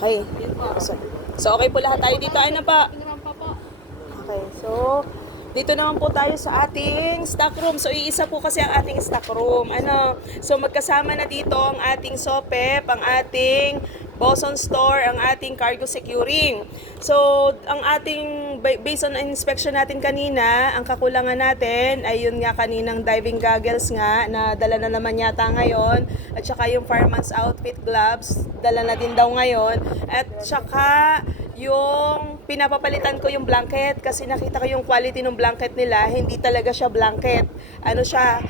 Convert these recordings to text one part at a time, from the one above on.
Okay. So okay po lahat tayo dito. Ano pa? Okay, so dito naman po tayo sa ating stock room. So iisa po kasi ang ating stock room. So magkasama na dito ang ating SOPEP, ang ating Boson Store, ang ating cargo securing. So ang ating based on inspection natin kanina, ang kakulangan natin ay yun nga kaninang diving goggles nga na dala na naman yata ngayon, at saka yung fireman's outfit gloves dala na din daw ngayon, at saka yung pinapapalitan ko yung blanket kasi nakita ko yung quality ng blanket nila, hindi talaga siya blanket. Ano siya,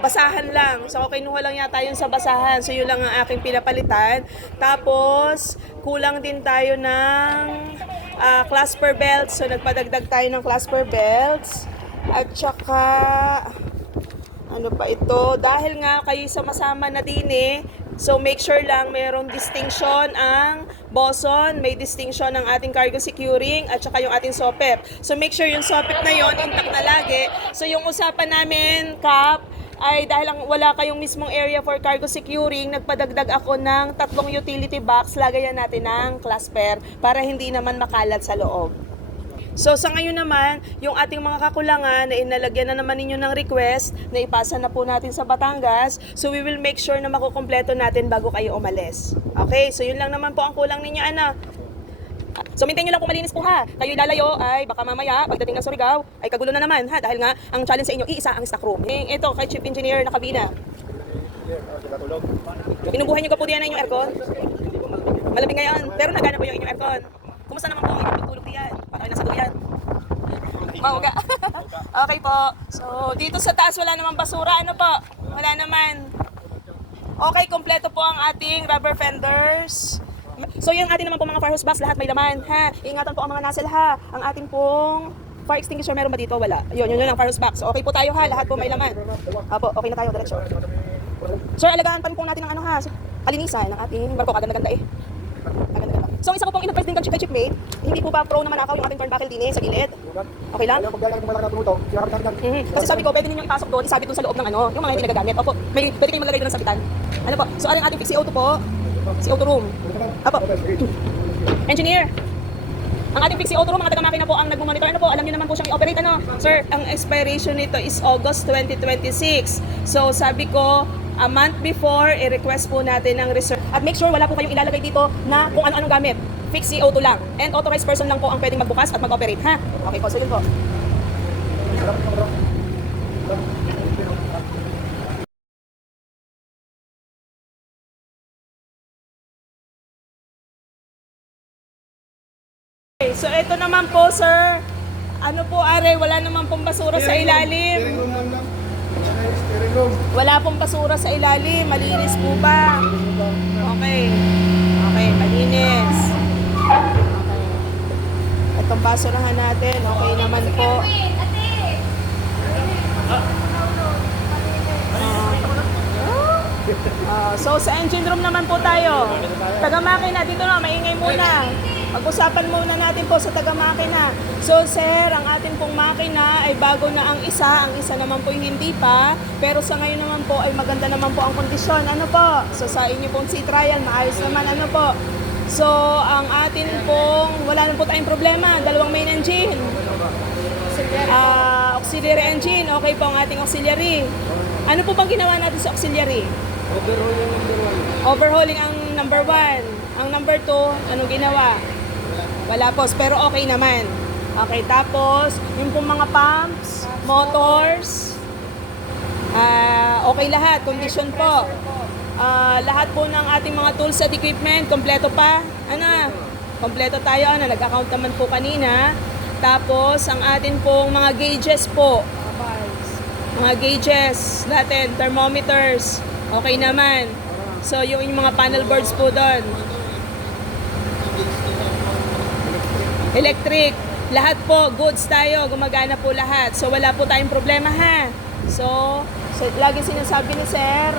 basahan lang. So kinuha lang yata yun sa basahan. So yun lang ang aking pinapalitan. Tapos kulang din tayo ng clasper belts. So nagpadagdag tayo ng clasper belts. At saka ano pa ito? Dahil nga kayo sama-sama na din so make sure lang mayroong distinction ang Boson, may distinction ang ating cargo securing at saka yung ating SOPEP. So make sure yung SOPEP na yon intact na lagi. So yung usapan namin, Kap, ay dahil wala kayong mismong area for cargo securing, nagpadagdag ako ng 3 utility box, lagayan natin ng clasper para hindi naman makalat sa loob. So sa ngayon naman, yung ating mga kakulangan na inalagyan na naman ninyo ng request na ipasa na po natin sa Batangas. So we will make sure na makukumpleto natin bago kayo umalis. Okay, so yun lang naman po ang kulang ninyo, So maintain nyo lang kung malinis po ha. Kayo lalayo ay baka mamaya pagdating ng Surigao ay kagulo na naman ha. Dahil nga ang challenge sa inyo, iisa ang stock room. Ito kay Chief Engineer na kabina. Binubuhay nyo ka po diyan na inyong aircon? Malamig ngayon, pero nagana po yung inyong aircon. Kumusta naman po ang inyong pagtulog diyan? Para kayo nasa duyan. Mauga. Okay po. So dito sa taas wala namang basura. Ano po? Wala naman. Okay, kompleto po ang ating rubber fenders. So yung ating naman po mga fire hose box, lahat may laman ha. Ingatan po ang mga nozzle ha. Ang ating pong fire extinguisher meron ba dito? Wala. Yun lang fire hose box. So, okay po tayo ha. Lahat po may laman. Apo, okay na tayo. Diretso. Sir, alagaan pa po natin ng kalinisan ng ating barko. Kaganda-ganda Maganda. So isa ko pong in-advise din kay Chief Mate, hindi po ba pro na manakaw yung ating turnbuckle din sa gilid? Okay lang? Kasi sabi ko, pwede ninyong ipasok doon, isabit doon sa loob ng yung mga hindi nagagamit. Opo, pwede kayong maglagay doon ng sabitan. Ano po? So ang ating fix CO2 po, CO2 room. Apo. Engineer, ang ating fix CO2 room, mga taga-makina po ang nagmumonitor. Ano po, alam niyo naman po siyang i-operate. Sir, ang expiration nito is August 2026. So sabi ko, a month before, i-request po natin ng reserve. At make sure wala po kayong ilalagay dito na kung ano-anong gamit. Fix CO2 lang. And authorized person lang po ang pwedeng magbukas at mag-operate. Ha? Okay po, so yun po. Okay, so ito naman po, sir. Ano po, are, wala naman pong basura sa ilalim. Wala pong basura sa ilalim. Malinis po ba? Okay. Okay, malinis. Okay. Itong basurahan natin, okay naman po. So sa engine room naman po tayo. Taga-makina, dito na, maingay muna. Pag-usapan muna natin po sa taga-makina. So sir, ang atin pong makina ay bago na ang isa naman po yung hindi pa. Pero sa ngayon naman po ay maganda naman po ang kondisyon. Ano po? So sa inyo pong sea trial, maayos naman. Ano po? So ang atin pong, wala na po tayong problema. 2 main engine. Auxiliary engine, okay po ang ating auxiliary. Ano po bang ginawa natin sa auxiliary? Overhauling ang number 1. Ang number 2, anong ginawa? Wala po, pero okay naman. Okay, tapos, yung pong mga pumps, motors, okay lahat, condition po. Lahat po ng ating mga tools at equipment, kompleto pa. Kompleto tayo, nag-account naman po kanina. Tapos, ang atin pong mga gauges po. Mga gauges natin, thermometers, okay naman. So, yung mga panel boards po doon. Electric, lahat po, goods tayo, gumagana po lahat. So, wala po tayong problema ha. So lagi sinasabi ni Sir,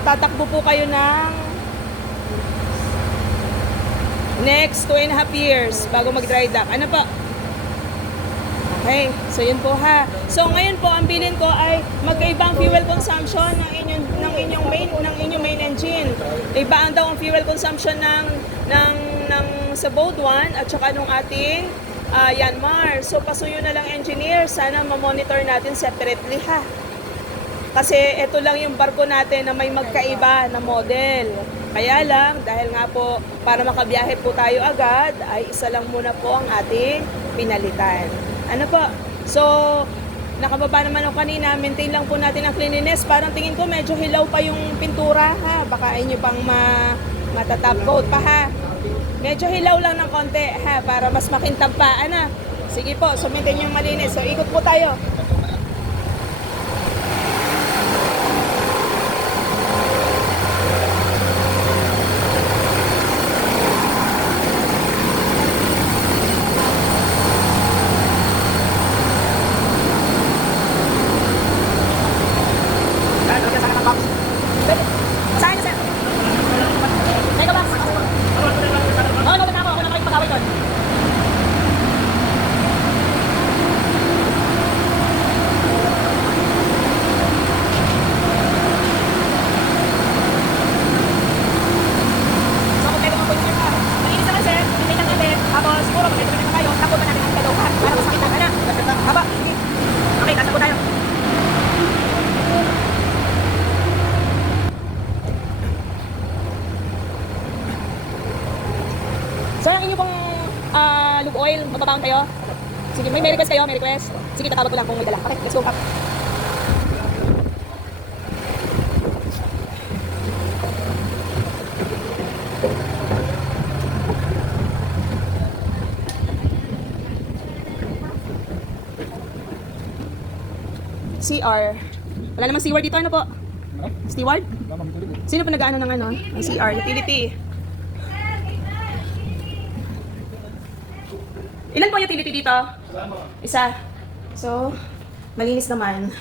tatakbo po kayo ng next 2.5 years bago mag-dry dock. Ano po? Okay, so yun po ha. So ngayon po, ang bilin ko ay magkaibang fuel consumption ng inyong main engine. iba ang daw ang fuel consumption ng sa Boat 1 at saka nung ating Yanmar. So pasuyo na lang engineer, sana ma-monitor natin separately ha. Kasi ito lang yung barko natin na may magkaiba na model. Kaya lang, dahil nga po para makabiyahe po tayo agad, ay isa lang muna po ang ating pinalitan. Ano po? So, nakababa naman ako kanina, maintain lang po natin ang cleanliness. Parang tingin ko medyo hilaw pa yung pintura ha. Baka inyo pang matatop coat pa ha. Medyo hilaw lang ng konti ha, para mas makintab pa. Ano? Sige po, so maintain yung malinis. So ikot po tayo. Saan na sir? Teka ba? Oo, naman ako. Ako na kayo pag-away doon. So, kung pwede mo po yung sir pa. Malinis naman sir. Hindi lang natin. Tapos, siguro kung pwede tayo, tapos na natin ang kaloka. Para mas makita ka na. Haba. Okay, kasa po tayo. So, ang inyo pong lube oil, magbabaon kayo? Sige, may request kayo? May request? Sige, tatawag ko lang kung may dala. Okay, let's go up. CR. Wala namang steward dito, ano po? Steward? Sino po nag-ano ng ano? Ng CR, utility. Ilan po yung utility dito? Isa. So, malinis naman.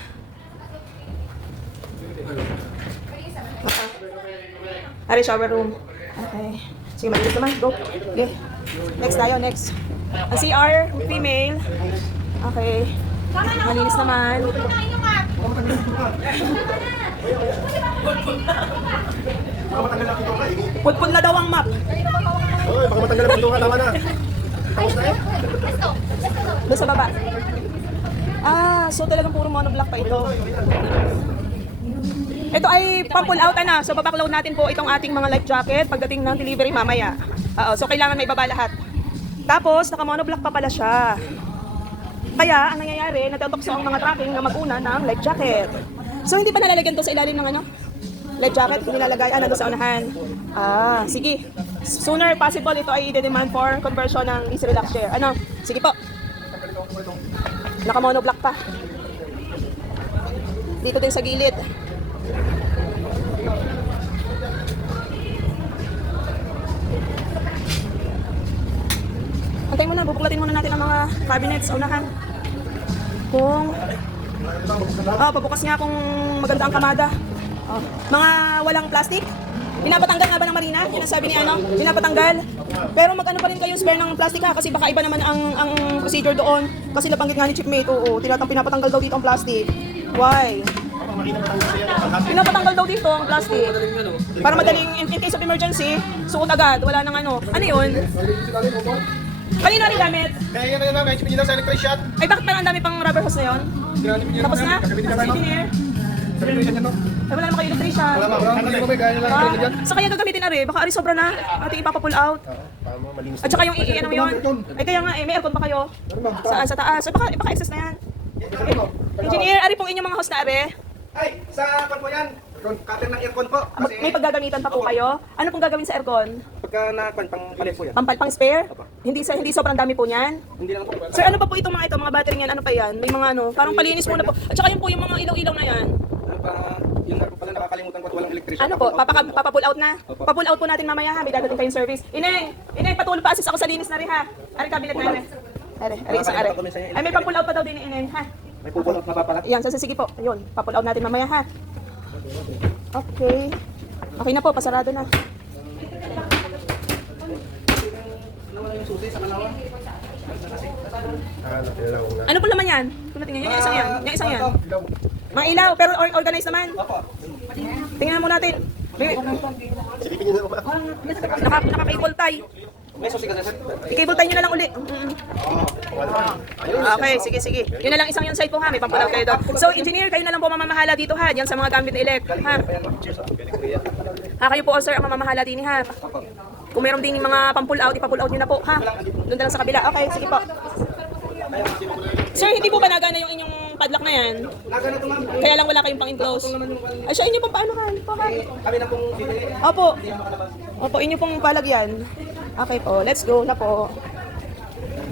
Ari, shower room. Okay. Sige, malinis naman. Go. Okay. Next tayo, next. Ang CR, female. Okay. Malinis naman. Putput na daw ang map. Oy, baka matanggal ang pintura, tama na. Tapos na eh. Doon sa baba. So talagang puro monoblock pa ito. Ito ay pa-pull out na. So babackload natin po itong ating mga life jacket pagdating ng delivery mamaya. So kailangan may baba lahat. Tapos naka-monoblock pa pala siya. Kaya ang nangyayari, natutokso ang mga tracking na mag-una ng life jacket. So hindi pa nalalagyan to sa ilalim ng ano? Life jacket, hindi nilalagay. Nandun sa unahan. Sige. Sooner possible ito ay i-demand for conversion ng Easy Relax Share. Ano? Sige po. Naka-monoblock pa. Dito din sa gilid. Antayin mo na, bubuklatin muna natin ang mga cabinets sa unahan. Pabukas niya kung maganda ang kamada. Mga walang plastic. Pinapatanggal nga ba ng Marina? Yun ang sabi ni ano? Pinapatanggal. Pero mag-ano pa rin kayo spare ng plastic ha? Kasi baka iba naman ang procedure doon. Kasi nabanggit nga ni Chipmate, pinapatanggal daw dito ang plastic. Why? Pinapatanggal daw dito ang plastic. Para madaling, in case of emergency, suot agad. Wala nang ano. Ano yun? Kanina rin gamit? Kaya yan na yun, may chipin sa electric shot. Ay, bakit parang ang dami pang rubber hose na yun? Tapos na? Engineer? Ay, wala naman kayo electrician. Wala ma, hindi ko may gaya lang electric dyan. So kaya gagamitin ari, baka ari sobra na. Ating ipapapull out. Para mo malinis. At saka yung ano yun. Ay kaya nga may aircon pa kayo. Saan? Sa taas. So baka excess na yan. Engineer, ari pong inyong mga hose na ari. Ay, sa pan po yan. Cutter ng aircon po. Kasi May paggagamitan pa po kayo. Ano pong gagawin sa aircon? pagka pang palit po yan. Pang spare? Hindi sobrang dami po niyan. Hindi lang po. Sir, ano pa po itong mga battery niyan? Ano pa yan? May mga ano, parang palinis muna po. At saka yun po yung mga ilaw-ilaw na yan. Yun na po pala nakakalimutan ko at walang electric shot. Ano po, papapull out na? Papull out po natin mamaya ha, may dadating kayong service. Ineng, patulong pa assist ako sa linis na rin ha. Ari cabinet na rin. Ari, isang ari. Ay, may papull out pa daw din ni Ineng ha. May pupulot na papalat. Yan, sige po. Ayun, papull out natin mamaya ha. Okay. Okay na po, pasarado na. Ano po laman yan? Kung natin yan, yung isang yan. Mga ilaw, pero organized naman. Tingnan mo natin. Silipin niyo na ba? Naka-cable tie. I-cable tie nyo na lang uli. Okay, sige. Yun na lang isang yung side po ha, may pampulaw kayo doon. So, engineer, kayo na lang po mamamahala dito ha, yan sa mga gamit na elect. Ha? Ha, kayo po sir ang mamamahala din ha. Kung meron din yung mga pampull out, ipa-pull out nyo na po ha. Doon na lang sa kabila. Okay, sige po. Sir, hindi po ba nagana yung inyong padlock na yan? Kaya lang wala kayong pang-enclose. Ay, siya inyo pong paano ha? Kami na pong bibili. Opo, inyo pong palagyan. Okay po, let's go na po.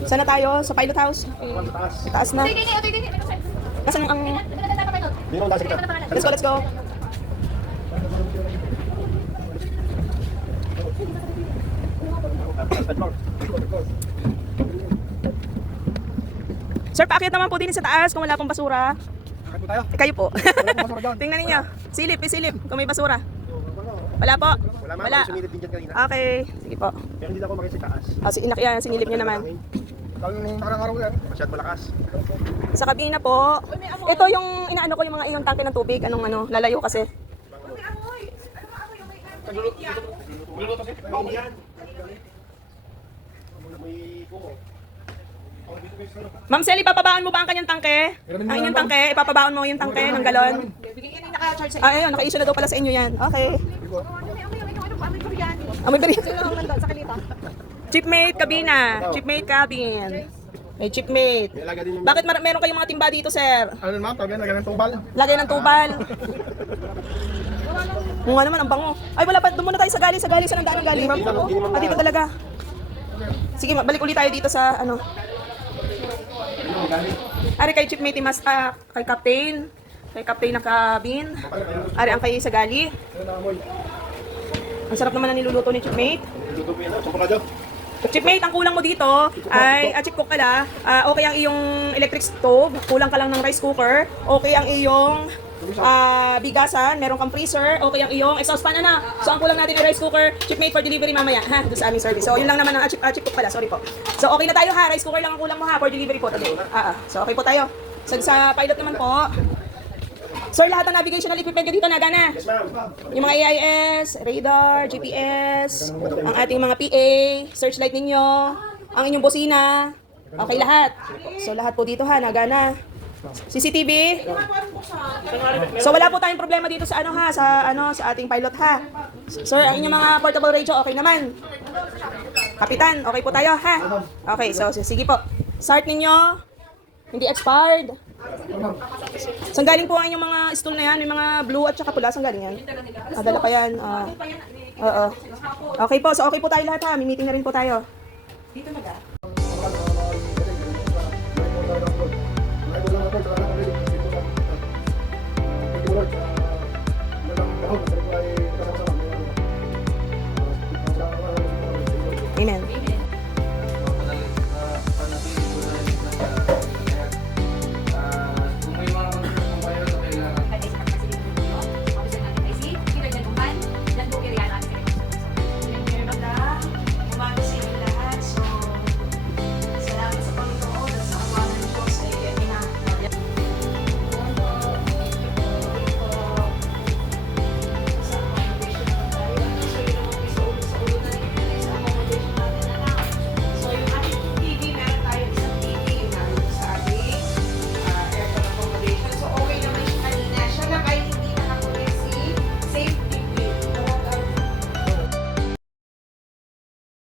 Saan na tayo? Sa pilot house? Taas na. Nasaan ang... Meron dahil kita. Let's go. Sir, paakyat naman po din sa taas kung wala pong basura. Akit po tayo. Kayo po. basura dyan. Tingnan ninyo. Silip kung may basura. Wala po. Wala ma'am, Wala. sumilip din dyan kanina. Okay, sige po. Pero hindi na ako makita sa taas. Yan, sinilip nyo naman. Lalo nung nakarang araw yan. Masyad malakas. Sa kabina po. Ito yung inaano ko yung mga iyong tangke ng tubig. Lalayo kasi. Ma'am Sally, papabaon mo ba ang kanyang tangke? Ang inyong tangke, ipapabaon mo yung tangke ng galon. Ayun, naka-issue na daw pala sa inyo yan. Okay. May beri. Chipmate kabina. Chipmate cabin. May chipmate. Ilaga din yung... Bakit meron kayong mga timba dito, sir? Ano ma'am, tawag yan, lagyan ng tubal. Lagay ng tubal. Oo nga naman, ang bango. Ay, wala pa. Doon muna tayo sa gali. Saan ang daan ng gali? Dito talaga. Sige, balik ulit tayo dito sa ano. Ari kay chipmate mas kay captain. Kay captain ng cabin. Ari ang kay sa gali. Ang sarap naman na niluluto ni chipmate. Luto po yan, sumpah ka dyan. Chipmate, ang kulang mo dito ay chip cook pala. Okay ang iyong electric stove, kulang ka lang ng rice cooker. Okay ang iyong bigasan, meron kang freezer. Okay ang iyong exhaust fan na. So ang kulang natin ay rice cooker, chipmate for delivery mamaya ha, doon sa aming service. So yun lang naman ang chip cook pala, sorry po. So okay na tayo ha, rice cooker lang ang kulang mo ha, for delivery po today. So okay po tayo. So sa pilot naman po. Sir, lahat ng navigational equipment ko dito nagana. Yung mga AIS, radar, GPS, ang ating mga PA, searchlight ninyo, ang inyong bosina. Okay lahat. So lahat po dito ha, nagana. CCTV. So wala po tayong problema dito sa sa ating pilot ha. Sir, ang inyong mga portable radio okay naman. Kapitan, okay po tayo ha. Okay, so sige po. Start ninyo. Hindi expired. Saan galing po ang inyong mga stool na yan? Yung mga blue at saka pula, saan galing yan? Dala pa yan. Oo. Okay po, so okay po tayo lahat ha. May meeting na rin po tayo. Dito na